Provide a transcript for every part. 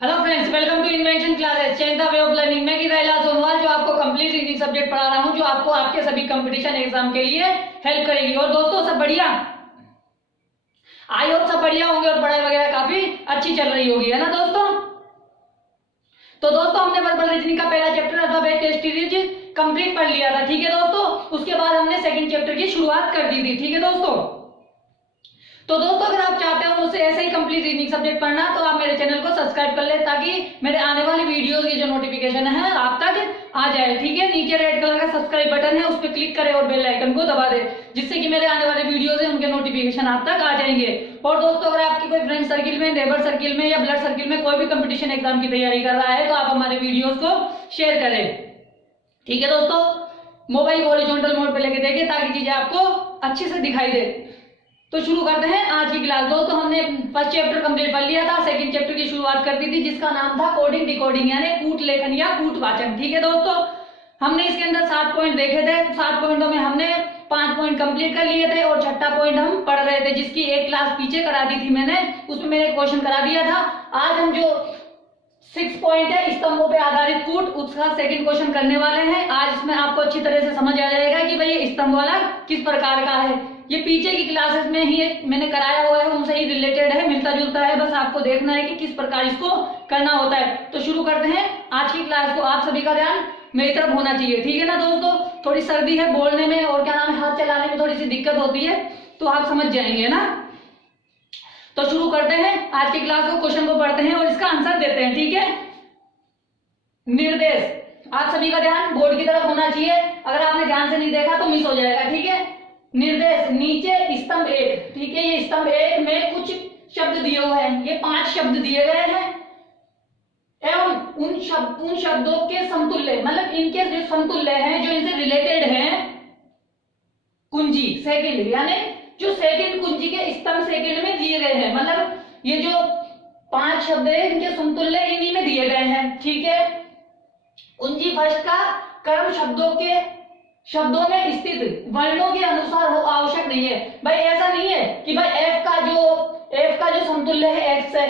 Hello friends, welcome to invention classes change the way of learning. मैं गीता सोनवाल जो आपको complete English subject पढ़ा रहा हूं, जो आपको आपके सभी कंपटीशन एग्जाम के लिए हेल्प करेगी। और दोस्तों सब बढ़िया, आई होप सब बढ़िया होंगे और पढ़ाई वगैरह काफी अच्छी चल रही होगी, है ना दोस्तों। तो दोस्तों हमने वर्बल रीजनिंग का पहला chapter alphabet test series complete पढ़ लिया था, ठीक है दोस्तों। उसके बाद हमने सेकंड चैप्टर की शुरुआत कर दी थी, ठीक है दोस्तों। तो दोस्तों अगर आप चाहते हो मुझसे ऐसे ही कंप्लीट रीडिंग सब्जेक्ट पढ़ना, तो आप मेरे चैनल को सब्सक्राइब कर ले, ताकि मेरे आने वाली वीडियोस की जो नोटिफिकेशन है आप तक आ जाए, ठीक है। नीचे रेड कलर का सब्सक्राइब बटन है, उस पर क्लिक करें और बेल आइकन को दबा दे, जिससे कि मेरे आने वाले वीडियोस है उनके नोटिफिकेशन आप तक आ जाएंगे। और दोस्तों अगर आपकी कोई फ्रेंड सर्किल में, नेबर सर्किल में या ब्लड सर्किल में कोई भी कंपटीशन एग्जाम की तैयारी कर रहा है, तो आप हमारे वीडियोज को शेयर करें, ठीक है दोस्तों। मोबाइल को हॉरिजॉन्टल मोड पे लेके देखें ताकि चीजें आपको अच्छे से दिखाई दे। तो शुरू करते हैं आज की क्लास। दोस्तों हमने फर्स्ट चैप्टर कंप्लीट कर लिया था, सेकंड चैप्टर की शुरुआत कर दी थी, जिसका नाम था कोडिंग डिकोडिंग, यानी कूट लेखन या कूट वाचन, ठीक है दोस्तों। हमने इसके अंदर 7 पॉइंट देखे थे, 7 पॉइंटों में हमने 5 पॉइंट कंप्लीट कर लिए थे और छठा पॉइंट हम पढ़ रहे थे, जिसकी एक क्लास पीछे करा दी थी मैंने, उसमें मैंने क्वेश्चन करा दिया था। आज हम जो 6 पॉइंट है स्तंभों पे आधारित कूट, उसका सेकंड क्वेश्चन करने वाले हैं। आज इसमें आपको अच्छी तरह से समझ आ जाएगा कि भाई स्तंभ वाला किस प्रकार का है। ये पीछे की क्लासेस में ही मैंने कराया हुआ है, उनसे ही रिलेटेड है, मिलता जुलता है, बस आपको देखना है कि किस प्रकार इसको करना होता है। तो शुरू करते हैं आज की क्लास को। आप सभी का ध्यान मेरी तरफ होना चाहिए, ठीक है ना दोस्तों। थोड़ी सर्दी है, बोलने में और क्या नाम है हाथ चलाने में थोड़ी सी दिक्कत होती है, तो आप समझ जाएंगे ना। तो शुरू करते हैं आज की क्लास को, क्वेश्चन को पढ़ते हैं और इसका आंसर देते हैं, ठीक है। निर्देश, आप सभी का ध्यान बोर्ड की तरफ होना चाहिए, अगर आपने ध्यान से नहीं देखा तो मिस हो जाएगा, ठीक है। निर्देश, नीचे स्तंभ 1, ठीक है। ये स्तंभ 1 में कुछ शब्द दिए हुए हैं, ये 5 शब्द दिए गए हैं एवं उन शब्दों के समतुल्य, मतलब इनके जो समतुल्य हैं, जो इनसे रिलेटेड हैं, कुंजी सेकंड, यानी जो सेकंड कुंजी के स्तंभ सेकंड में दिए गए हैं, मतलब ये जो 5 शब्द है इनके समतुल्य इन्हीं में दिए गए हैं, ठीक है। कुंजी फर्स्ट का कर्म शब्दों में स्थित वर्णों के अनुसार हो आवश्यक नहीं है। भाई ऐसा नहीं है कि भाई एफ का जो समतुल्य है एक्स है,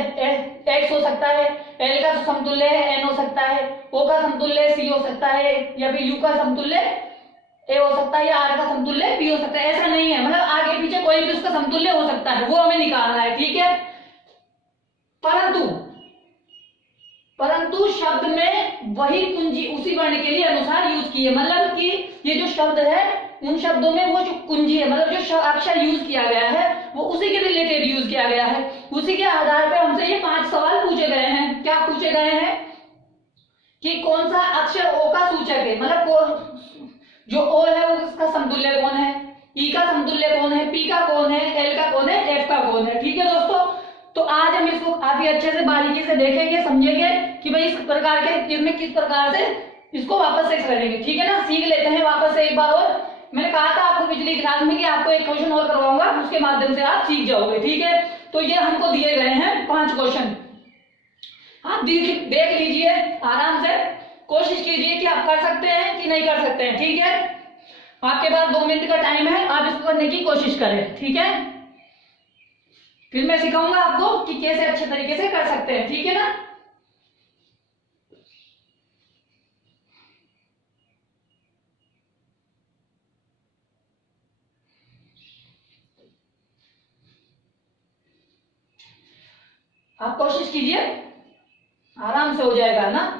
एक्स हो सकता है, एल का समतुल्य है एन हो सकता है, ओ का समतुल्य सी हो सकता है, या फिर यू का समतुल्य ए हो सकता है, या आर का समतुल्य बी हो सकता है। ऐसा नहीं है, मतलब आगे पीछे कोई भी उसका समतुल्य हो सकता है, वो हमें निकालना है, ठीक है। परंतु शब्द में वही कुंजी उसी वर्ण के लिए अनुसार यूज की है, मतलब कि ये जो शब्द है उन शब्दों में वो जो कुंजी है, मतलब जो अक्षर यूज किया गया है वो उसी के रिलेटेड यूज किया गया है। उसी के आधार पर हमसे ये 5 सवाल पूछे गए हैं। क्या पूछे गए हैं कि कौन सा अक्षर ओ का सूचक है, मतलब जो ओ है वो उसका समतुल्य कौन है, ई का समतुल्य कौन है, पी का कौन है, एल का कौन है, एफ का कौन है, ठीक है दोस्तों। तो आज हम इसको काफी अच्छे से बारीकी से देखेंगे, समझेंगे कि भाई इस प्रकार के इसमें किस प्रकार से इसको वापस से करेंगे, ठीक है ना। सीख लेते हैं वापस से एक बार और। मैंने कहा था आपको पिछली क्लास में कि आपको एक क्वेश्चन और करवाऊंगा, उसके माध्यम से आप सीख जाओगे, ठीक है। तो ये हमको दिए गए हैं 5 क्वेश्चन, आप देख लीजिए आराम से, कोशिश कीजिए कि आप कर सकते हैं कि नहीं कर सकते हैं, ठीक है। आपके पास 2 मिनट का टाइम है, आप इसको करने की कोशिश करें, ठीक है। फिर मैं सिखाऊंगा आपको कि कैसे अच्छे तरीके से कर सकते हैं, ठीक है ना। आप कोशिश कीजिए, आराम से हो जाएगा ना।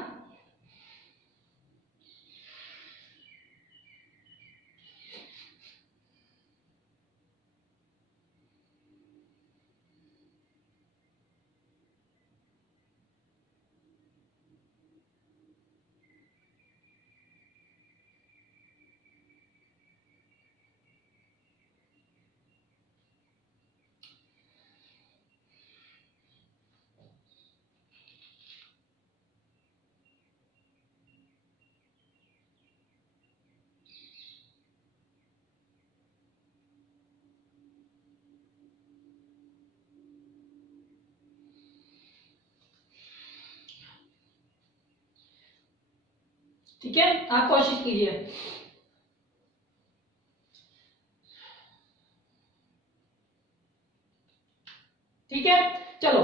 ठीक है, आप कोशिश कीजिए। ठीक है, चलो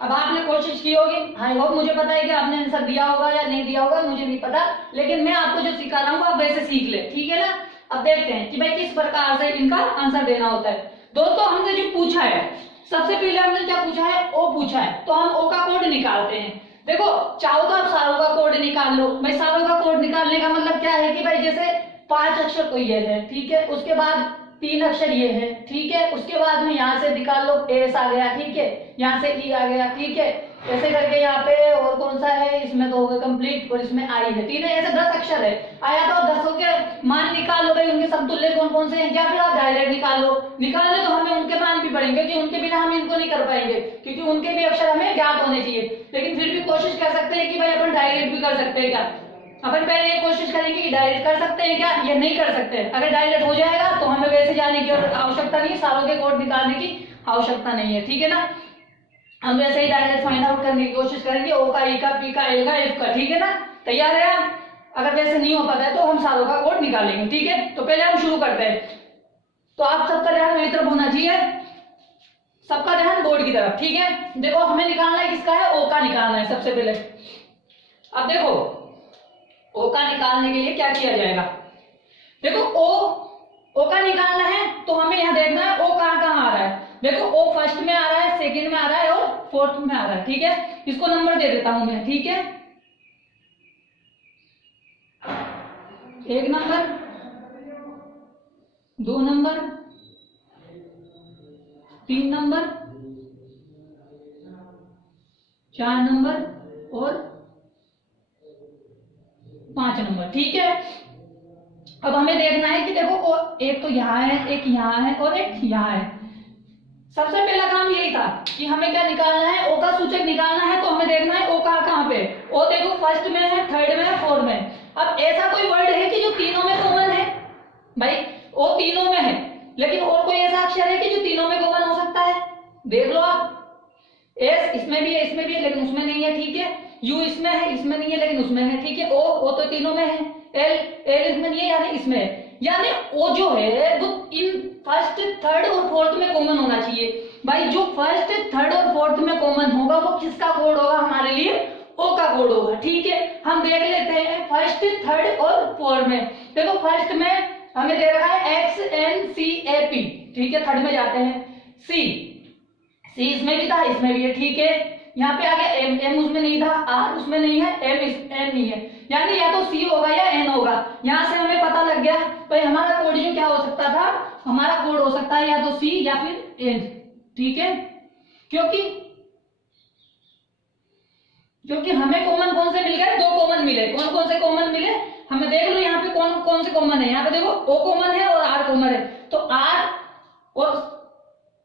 अब आपने कोशिश की होगी, आई होप मुझे पता है कि आपने आंसर दिया होगा या नहीं दिया होगा, मुझे नहीं पता, लेकिन मैं आपको जो सिखा रहा हूँ आप वैसे सीख ले, ठीक है ना। अब देखते हैं कि भाई किस प्रकार से इनका आंसर देना होता है। दोस्तों हमने जो पूछा है, सबसे पहले हमने क्या पूछा है, ओ पूछा है, तो हम ओ का कोड निकालते हैं। देखो चाहो तो आप सारों का कोड निकाल लो। भाई सारों का कोड निकालने का मतलब क्या है कि भाई जैसे 5 अक्षर तो ये है, ठीक है, उसके बाद 3 अक्षर ये है, ठीक है, उसके बाद में यहाँ से निकाल लो एस आ गया, ठीक है, यहाँ से ई आ गया, ठीक है, ऐसे करके यहाँ पे और कौन सा है, इसमें तो हो गया कंप्लीट, और इसमें आई है, ठीक है, ऐसे 10 अक्षर है। आया तो आप 10 के मान निकाल लो भाई, उनके समतुल्य कौन कौन से हैं, या फिर आप डायरेक्ट निकाल लो। निकालने तो हमें उनके मान भी पड़ेंगे कि उनके बिना हम इनको नहीं कर पाएंगे, क्योंकि उनके भी अक्षर हमें ज्ञात होने चाहिए। लेकिन फिर भी कोशिश कर सकते हैं कि भाई अपन डायरेक्ट भी कर सकते हैं क्या। अपन पहले ये कोशिश करेंगे कि डायरेक्ट कर सकते हैं क्या, ये नहीं कर सकते। अगर डायरेक्ट हो जाएगा तो हमें वैसे जाने की आवश्यकता नहीं, सारों के कोड निकालने की आवश्यकता नहीं है, ठीक है ना। हम वैसे ही डायरेक्ट फाइंड आउट करने की कोशिश करेंगे, ओ का, ई का, पी का, एल का, एफ का, ठीक है ना। तैयार है आप? अगर वैसे नहीं हो पाता है तो हम सारों का कोड निकालेंगे, ठीक है। तो पहले हम शुरू करते हैं। तो आप सबका ध्यान मेरी तरफ होना चाहिए, सबका ध्यान बोर्ड की तरफ, ठीक है। देखो हमें निकालना है, किसका है, ओ का निकालना है सबसे पहले। अब देखो ओ का निकालने के लिए क्या किया जाएगा, देखो ओ का निकालना है तो हमें यहां देखना है ओ कहां कहां आ रहा है। देखो ओ फर्स्ट में आ रहा है, सेकंड में आ रहा है और फोर्थ में आ रहा है, ठीक है। इसको नंबर दे देता हूं मैं, ठीक है। 1 नंबर, 2 नंबर, 3 नंबर, 4 नंबर और 5 नंबर, ठीक है। अब हमें देखना है कि देखो एक तो यहाँ है, एक यहाँ है और एक यहाँ है। सबसे पहला काम यही था कि हमें क्या निकालना है, ओ का सूचक निकालना है। तो हमें देखना है ओ कहाँ पे, ओ देखो फर्स्ट में है, थर्ड में है, फोर्थ में। अब ऐसा कोई वर्ड है कि जो तीनों में कॉमन है, भाई ओ तीनों में है, लेकिन और कोई ऐसा अक्षर है कि जो तीनों में कॉमन हो सकता है, देख लो आप। एस इसमें भी है, इसमें भी है, लेकिन उसमें नहीं है, ठीक है। यू इसमें है, इसमें नहीं है, लेकिन उसमें है, ठीक है। ओ तो तीनों में है। एल इसमें नहीं है, यानी इसमें है। यानी ओ जो है वो इन फर्स्ट, थर्ड और फोर्थ में कॉमन होना चाहिए। भाई जो फर्स्ट, थर्ड और फोर्थ में कॉमन होगा वो किसका कोड होगा, हमारे लिए ओ का कोड होगा, ठीक है। हम देख लेते हैं फर्स्ट, थर्ड और फोर्थ में। देखो फर्स्ट में हमें दे रखा है X N C A P, ठीक है। थर्ड में जाते हैं सी इसमें भी था, इसमें भी है, ठीक है। यहाँ पे आ गया एम उसमें नहीं था, आर उसमें नहीं है, एम नहीं है, यानी या तो सी होगा या एन होगा। यहाँ से हमें पता लग गया भाई हमारा कोड जो क्या हो सकता था, हमारा कोड हो सकता है या तो सी या फिर एन, ठीक है। क्योंकि हमें कॉमन कौन से मिल गए, 2 कॉमन मिले। कौन कौन से कॉमन मिले हमें देख लो, यहाँ पे कौन कौन से कॉमन है। यहाँ पे देखो ओ कॉमन है और आर कॉमन है, तो आर और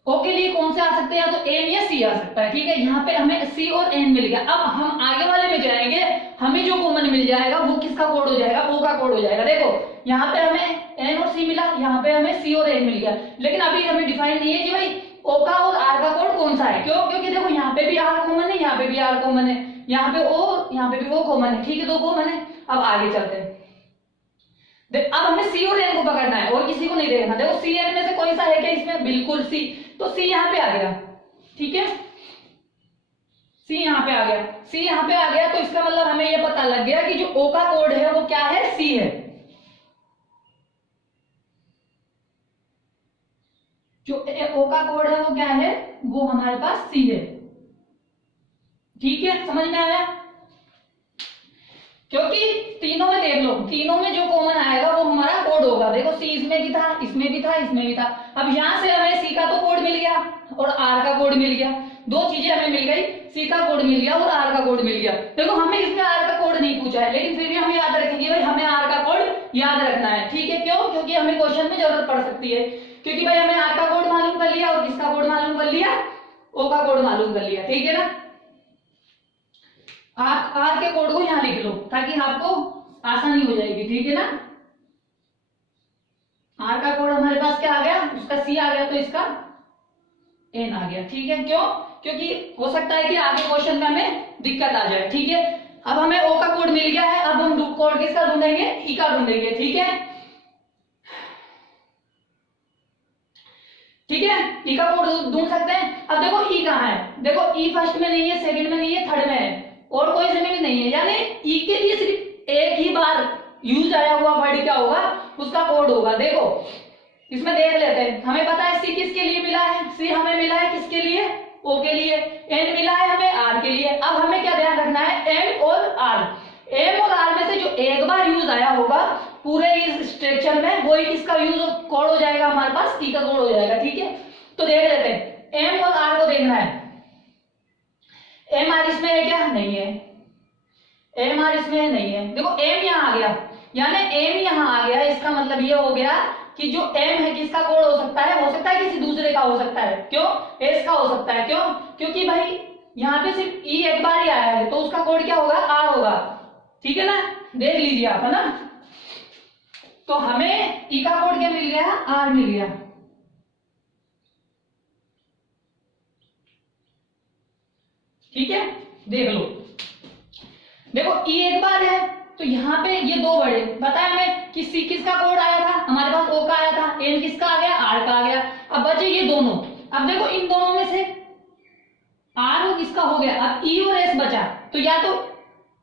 ओ के लिए कौन से आ सकते हैं, या तो एन या सी आ सकता है, ठीक है। यहाँ पे हमें सी और एन मिल गया। अब हम आगे वाले में जाएंगे, हमें जो कॉमन मिल जाएगा वो किसका कोड हो जाएगा, ओ का कोड हो जाएगा। देखो यहाँ पे हमें एन और सी मिला, यहाँ पे हमें सी और एन मिल गया, लेकिन अभी हमें डिफाइन नहीं है कि भाई ओ का और आर का कोड कौन सा है। क्यों, क्योंकि देखो यहाँ पे भी आर कॉमन है, यहाँ पे भी आर कॉमन है, यहाँ पे ओ, यहाँ पे भी ओ कॉमन है, ठीक है, 2 कॉमन है। अब आगे चलते हैं, अब हमें सी और एन को पकड़ना है और किसी को नहीं देखना। देखो सी एन में से कोई सा है क्या इसमें, बिल्कुल सी, तो सी यहाँ पे आ गया, ठीक है। सी यहाँ पे आ गया, सी यहाँ पे आ गया, तो इसका मतलब हमें यह पता लग गया कि जो ओ का कोड है वो क्या है, सी है। जो ओ का कोड है वो क्या है, वो हमारे पास सी है, ठीक है। समझ में आया, क्योंकि तीनों में देख लो, तीनों में जो कॉमन आएगा वो हमारा कोड होगा। देखो सी इसमें भी था, इसमें भी था, इसमें भी था। अब यहां से हमें सी का तो कोड मिल गया और आर का कोड मिल गया, 2 चीजें हमें मिल गई, सी का कोड मिल गया और आर का कोड मिल गया। देखो हमें इसमें आर का कोड नहीं पूछा है, लेकिन फिर भी हम याद रखेंगे भाई हमें आर का कोड याद रखना है, ठीक है। क्यों, क्योंकि हमें क्वेश्चन में जरूरत पड़ सकती है। क्योंकि भाई हमें आर का कोड मालूम कर लिया और किसका कोड मालूम कर लिया, ओ का कोड मालूम कर लिया, ठीक है ना। आप आर के कोड को यहां लिख लो ताकि आपको आसानी हो जाएगी, ठीक है ना। आर का कोड हमारे पास क्या आ गया, उसका सी आ गया, तो इसका एन आ गया, ठीक है। क्यों, क्योंकि हो सकता है कि आगे क्वेश्चन में हमें दिक्कत आ जाए, ठीक है। अब हमें ओ का कोड मिल गया है, अब हम कोड किसका ढूंढेंगे, ई का ढूंढेंगे, ठीक है। ठीक है, ई का कोड ढूंढ सकते हैं। अब देखो ई कहाँ है, देखो ई फर्स्ट में नहीं है, सेकंड में नहीं है, थर्ड में है और कोई से में भी नहीं है, यानी ई के लिए सिर्फ एक ही बार यूज आया हुआ वर्ड क्या होगा, उसका कोड होगा। देखो इसमें देख लेते हैं, हमें पता है सी किसके लिए मिला है, सी हमें मिला है किसके लिए, ओ के लिए, एन मिला है हमें आर के लिए। अब हमें क्या ध्यान रखना है, एम और आर, एम और आर में से जो एक बार यूज आया होगा पूरे इस स्ट्रक्चर में वही किसका यूज कोड हो जाएगा, हमारे पास टी का कोड हो जाएगा। ठीक है, तो देख लेते हैं, एम और आर को देखना है। एम आर इसमें है क्या, नहीं है, एम आर इसमें नहीं है। देखो एम यहाँ आ गया, यानी एम यहाँ आ गया, इसका मतलब ये हो गया कि जो एम है किसका कोड हो सकता है किसी दूसरे का हो सकता है। क्यों, एस का हो सकता है। क्यों, क्योंकि भाई यहाँ पे सिर्फ ई एक बार ही आया है तो उसका कोड क्या होगा, आर होगा। ठीक है ना, देख लीजिए आप, है ना। तो हमें ई का कोड क्या मिल गया, आर मिल गया। ठीक है, देख लो, देखो ई एक बार है तो यहाँ पे ये दो बड़े बताया हमें कि सी किसका कोड आया था, हमारे पास ओ का आया था, एन किसका आ गया, आर का आ गया। अब बचे ये दोनों, अब देखो इन दोनों में से आर और किसका हो गया, अब ई और एस बचा, तो या तो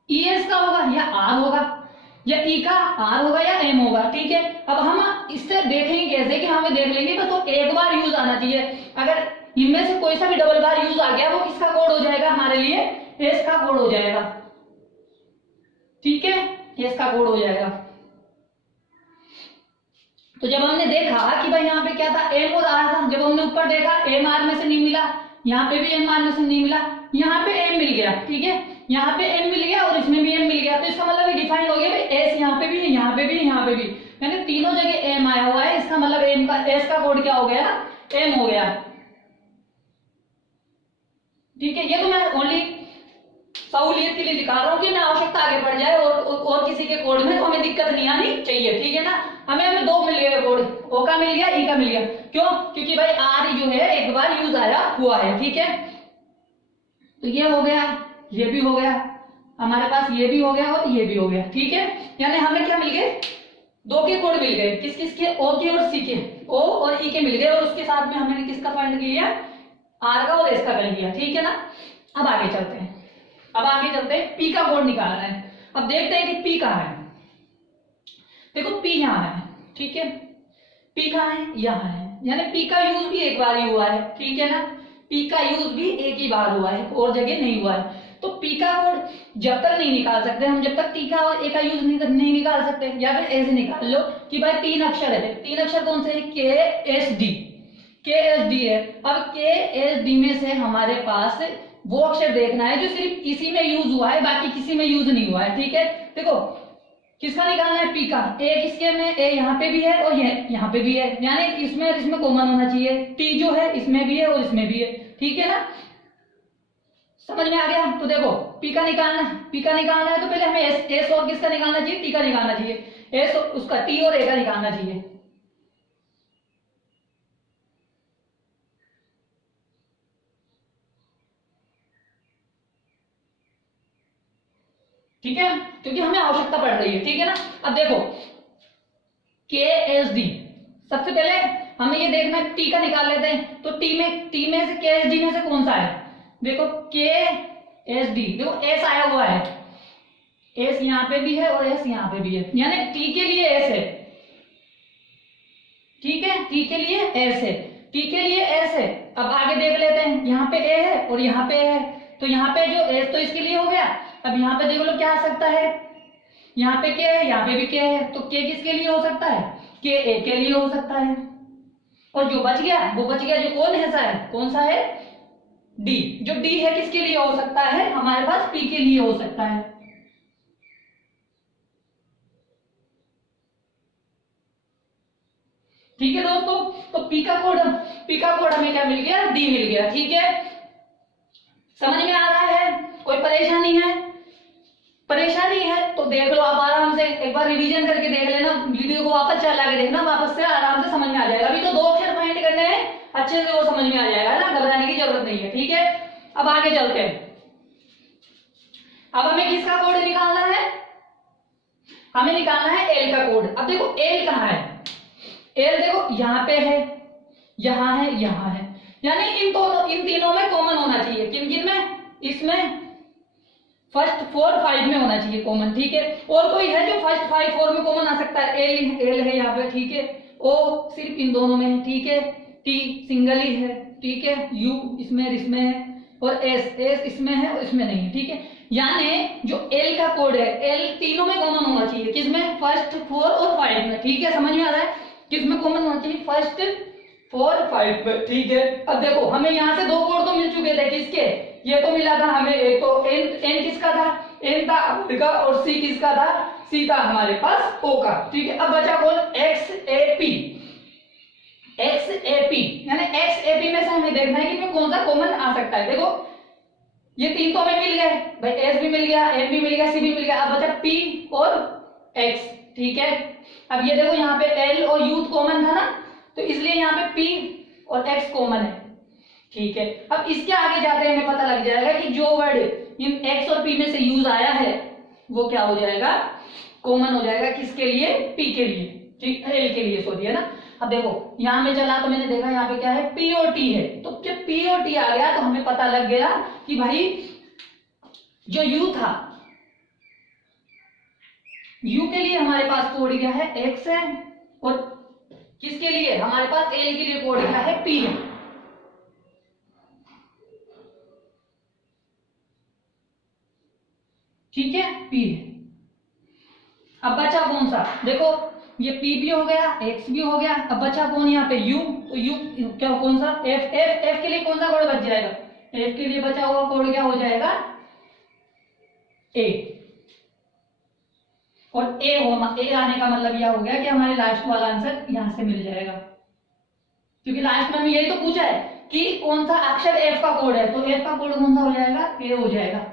ई एस का होगा या आर होगा, या ई का आर होगा या एम होगा। ठीक है, अब हम इससे देखेंगे कैसे कि हमें देख लेंगे बस तो एक बार यूज आना चाहिए, अगर इनमें से कोई सा भी डबल बार यूज आ गया वो किसका कोड हो जाएगा, हमारे लिए एस का कोड हो जाएगा। ठीक है, एस का कोड हो जाएगा। तो जब हमने देखा कि भाई यहाँ पे क्या था, एम और आर था, जब हमने ऊपर देखा एम आर में से नहीं मिला, यहाँ पे भी एम आर में से नहीं मिला, यहाँ पे एम मिल गया। ठीक है, यहाँ पे एम मिल गया और इसमें भी एम मिल गया, तो इसका मतलब ये डिफाइन हो गया भाई एस यहाँ पे भी, यहाँ पे भी, यहाँ पे भी, यानी तीनों जगह एम आया हुआ है। इसका मतलब एम का, एस का कोड क्या हो गया, एम हो गया। ठीक है, ये तो मैं ओनली सहूलियत के लिए दिखा रहा हूँ कि ना आवश्यकता आगे बढ़ जाए और किसी के कोड में तो हमें दिक्कत नहीं आनी चाहिए। ठीक है ना, हमें दो मिल गया कोड, ओ का मिल गया, ई का मिल गया। क्यों, क्योंकि भाई आर जो है एक बार यूज आया हुआ है। ठीक है, तो ये हो गया, ये भी हो गया, हमारे पास ये भी हो गया और ये भी हो गया। ठीक है, यानी हमें क्या मिल गए, दो के कोड मिल गए, किस किस के, ओ के और सी के, ओ और ई के मिल गए, और उसके साथ में हमने किसका फाइंड कर लिया, आर का और एस का कर लिया। ठीक है ना, अब आगे चलते हैं, पी का कोड निकालना है। अब देखते हैं कि पी कहाँ है। देखो पी यहाँ है। ठीक है, पी कहाँ है, यहाँ है, यानी पी का यूज भी एक बार ही हुआ है। ठीक है ना, पी का यूज भी एक ही बार हुआ है, और जगह नहीं हुआ है। तो पी का कोड जब तक नहीं निकाल सकते हम, जब तक टी का और ए का यूज नहीं निकाल सकते, या फिर ऐसे निकाल लो कि भाई तीन अक्षर है, तीन अक्षर कौन से है, के एस डी, के एस डी है। अब के एस डी में से हमारे पास वो अक्षर देखना है जो सिर्फ इसी में यूज हुआ है, बाकी किसी में यूज नहीं हुआ है। ठीक है, देखो किसका निकालना है, पी का। ए किसके में, ए यहाँ पे भी है और ये यहाँ पे भी है, यानी इसमें कॉमन होना चाहिए। टी जो है इसमें भी है और इसमें भी है। ठीक है ना, समझ में आ गया। तो देखो पी का निकालना है तो पहले हमें एस और किसका निकालना चाहिए, टी का निकालना चाहिए। एस उसका, टी और ए का निकालना चाहिए। ठीक है, क्योंकि हमें आवश्यकता पड़ रही है। ठीक है ना, अब देखो के एस डी, सबसे पहले हमें ये देखना है, टी का निकाल लेते हैं। तो टी में से के एस डी में से कौन सा है, देखो के एस डी, देखो एस आया हुआ है, एस यहाँ पे भी है और एस यहाँ पे भी है, यानी टी के लिए एस है। ठीक है, टी के लिए एस है, टी के लिए एस है। अब आगे देख लेते हैं, यहाँ पे ए है और यहाँ पे ए है, तो यहाँ पे जो एस तो इसके लिए हो गया। अब यहाँ पे देख लो क्या आ सकता है, यहाँ पे के है, यहाँ पे भी के है, तो के किसके लिए हो सकता है, के ए के लिए हो सकता है। और जो बच गया वो बच गया, जो कौन सा है, डी। जो डी है किसके लिए हो सकता है, हमारे पास पी के लिए हो सकता है। ठीक है दोस्तों, तो पी का कोड हमें क्या मिल गया, डी मिल गया। ठीक है, समझ में आ रहा है, कोई परेशानी है तो देख लो आप आराम से, एक बार रिवीजन करके देख लेना, वीडियो को वापस चला के देखना, वापस से आराम से समझ में आ जाएगा। अभी तो दो अक्षर फाइंड करने हैं, अच्छे से वो समझ में आ जाएगा ना, घबराने की जरूरत नहीं है। ठीक है, अब आगे चलते हैं। अब हमें किसका कोड निकालना है, हमें निकालना है एल का कोड। अब देखो एल कहाँ है, एल देखो यहाँ पे है, यहाँ है, यहाँ है, यानी इन तीनों में कॉमन होना चाहिए। किन किन में? इसमें फर्स्ट 4 5 में होना चाहिए कॉमन, ठीक है। और कोई है जो फर्स्ट 5 4 में कॉमन आ सकता है? एल है यहाँ पे, ठीक है। ओ सिर्फ इन दोनों में है, ठीक है। टी सिंगल ही है, ठीक है। यू इसमें है, और एस इसमें है और इसमें नहीं है, ठीक है। यानी जो एल का कोड है, एल तीनों में कॉमन होना चाहिए। किसमें? फर्स्ट 4 और 5 में, ठीक है। समझ में आ रहा है? किसमें कॉमन होना चाहिए? फर्स्ट 4 5 में, ठीक है। अब देखो हमें यहाँ से 2 कोड तो मिल चुके थे। किसके? ये तो मिला था हमें, एक तो एन किसका था? एन था का, और सी किसका था? सी था हमारे पास ओ का, ठीक है। अब बचा कौन? एक्स ए पी यानी एक्स ए पी में से हमें देखना है कि इसमें कौन सा कॉमन आ सकता है। देखो ये 3 तो हमें मिल गए भाई, एस भी मिल गया, एन भी मिल गया, सी भी मिल गया। अब बचा पी और एक्स, ठीक है। अब ये देखो यहाँ पे एल और यू कॉमन था ना, तो इसलिए यहाँ पे पी और एक्स कॉमन है, ठीक है। अब इसके आगे जाते हैं हमें पता लग जाएगा कि जो वर्ड इन एक्स और पी में से यूज आया है वो क्या हो जाएगा? कॉमन हो जाएगा। किसके लिए? पी के लिए, ठीक, एल के लिए, सॉरी, है ना। अब देखो यहां में चला तो मैंने देखा यहाँ पे क्या है? पी और टी है। तो जब पी और टी आ गया तो हमें पता लग गया कि भाई जो यू था, यू के लिए हमारे पास कोड क्या है? एक्स है, और किसके लिए? हमारे पास एल के लिए कोड क्या है? पी है, ठीक है, पी है। अब बचा कौन सा? देखो ये पी भी हो गया, एक्स भी हो गया। अब बचा कौन यहाँ पे? यू। तो यू क्या, कौन सा? एफ के लिए कौन सा कोड बच जाएगा? एफ के लिए बचा हुआ कोड क्या हो जाएगा? ए। और ए आने का मतलब यह हो गया कि हमारे लास्ट वाला आंसर यहां से मिल जाएगा, क्योंकि लास्ट में हमें यही तो पूछा है कि कौन सा अक्षर एफ का कोड है। तो एफ का कोड कौन सा हो जाएगा? ए हो जाएगा।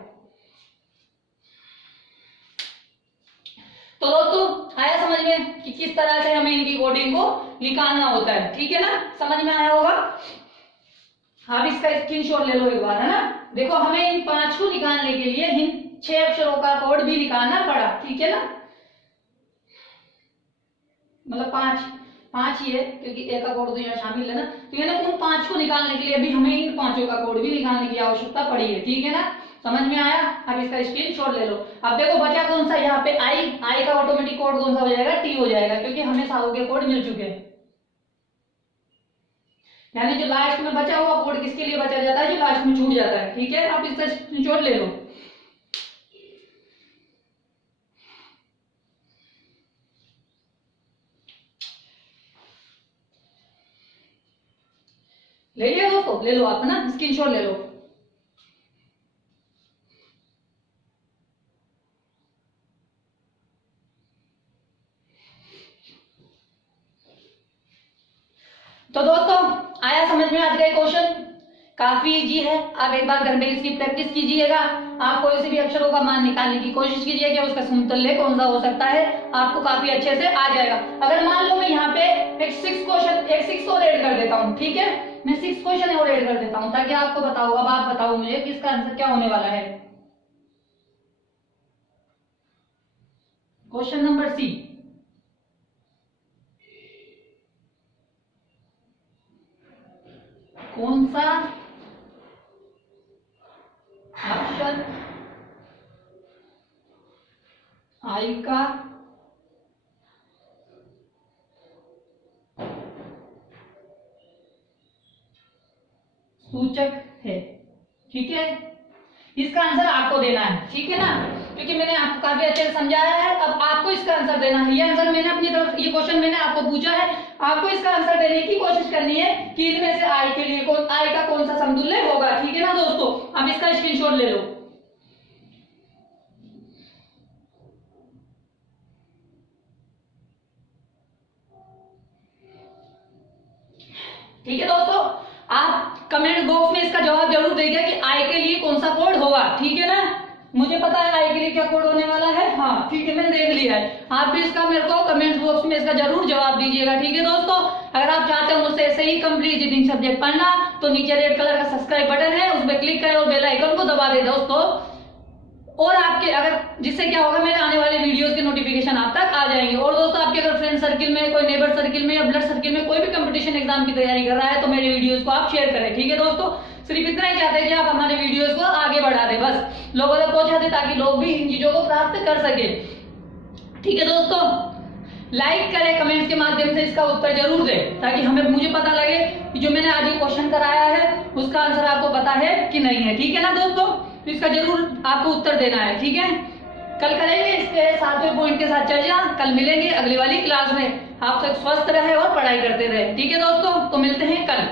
तो दोस्तों आया समझ में कि किस तरह से हमें इनकी कोडिंग को निकालना होता है, ठीक है ना। समझ में आया होगा। आप इसका स्क्रीनशॉट ले लो एक बार, है ना। देखो हमें इन 5 को निकालने के लिए इन 6 अक्षरों का कोड भी निकालना पड़ा, ठीक है ना। मतलब 5 ही है, क्योंकि ए का कोड तो यहाँ शामिल है ना। तो ये ना उन 5 को निकालने के लिए भी हमें इन 5 का कोड भी निकालने की आवश्यकता पड़ी है, ठीक है ना। समझ में आया। अब इसका स्क्रीनशॉट ले लो। अब देखो बचा कौन सा? यहाँ पे आई का ऑटोमेटिक कोड कौन सा हो जाएगा? टी हो जाएगा, क्योंकि हमें सारों के कोड मिल चुके हैं। यानी जो लास्ट में बचा हुआ कोड किसके लिए बचा जाता है? जो लास्ट में छूट जाता है, ठीक है। आप इसका स्क्रीनशॉट ले लो। ले लिया दोस्तों? ले लो आप, है ना, स्क्रीनशॉट ले लो। तो दोस्तों आया समझ में आज का क्वेश्चन? काफी इजी है। आप एक बार घर में इसकी प्रैक्टिस कीजिएगा। आप कोई से भी अक्षरों का मान निकालने की कोशिश कीजिए कि उसका समतुल्य कौन सा हो सकता है, आपको काफी अच्छे से आ जाएगा। अगर मान लो मैं यहाँ पे एक 6 और ऐड कर देता हूँ, ठीक है। मैं 6 क्वेश्चन और ऐड कर देता हूँ ताकि आपको बताओ। अब आप बताओ मुझे कि इसका आंसर क्या होने वाला है। क्वेश्चन नंबर सी, कौन सा ऑप्शन आई का सूचक है, ठीक है। इसका आंसर आपको देना है, ठीक है ना, क्योंकि मैंने आपको काफी अच्छे से समझाया है। अब आपको इसका आंसर देना है। ये आंसर मैंने अपनी तरफ, ये क्वेश्चन मैंने आपको पूछा है, आपको इसका आंसर देने की कोशिश करनी है कि इनमें से आई के लिए आई का कौन सा समतुल्य होगा, ठीक है ना दोस्तों। अब इसका स्क्रीनशॉट ले लो। ठीक है दोस्तों, आप कमेंट बॉक्स में इसका जवाब जरूर देंगे कि आई के लिए कौन सा कोड होगा, ठीक है ना। मुझे पता है आई के लिए क्या कोड होने वाला है, हाँ ठीक है, मैंने देख लिया है। आप भी इसका मेरे को कमेंट बॉक्स में इसका जरूर जवाब दीजिएगा, ठीक है दोस्तों। अगर आप चाहते हो मुझसे ऐसे ही कंप्लीट रीजनिंग सब्जेक्ट पढ़ना तो नीचे रेड कलर का सब्सक्राइब बटन है, उस पर क्लिक करें और बेल आइकन को दबा दें दोस्तों। और आपके अगर जिससे क्या होगा, मेरे आने वाले वीडियोस के नोटिफिकेशन आप तक आ जाएंगे। और दोस्तों आपके अगर फ्रेंड सर्किल में, कोई नेबर सर्किल में या ब्लड सर्किल में कोई भी कंपटीशन एग्जाम की तैयारी कर रहा है तो मेरे वीडियोस को आप शेयर करें, ठीक है दोस्तों। सिर्फ इतना ही चाहते हैं कि आप हमारे वीडियोस को आगे बढ़ा दें, बस लोगों तक पहुंचा दें ताकि लोग भी इन चीजों को प्राप्त कर सके, ठीक है दोस्तों। लाइक करें, कमेंट्स के माध्यम से इसका उत्तर जरूर दें ताकि मुझे पता लगे कि जो मैंने आज ये क्वेश्चन कराया है उसका आंसर आपको पता है कि नहीं है, ठीक है ना दोस्तों। तो इसका जरूर आपको उत्तर देना है, ठीक है। कल करेंगे इसके 7वें पॉइंट के साथ चर्चा, कल मिलेंगे अगली वाली क्लास में। आप सब स्वस्थ रहे और पढ़ाई करते रहे, ठीक है दोस्तों। तो मिलते हैं कल।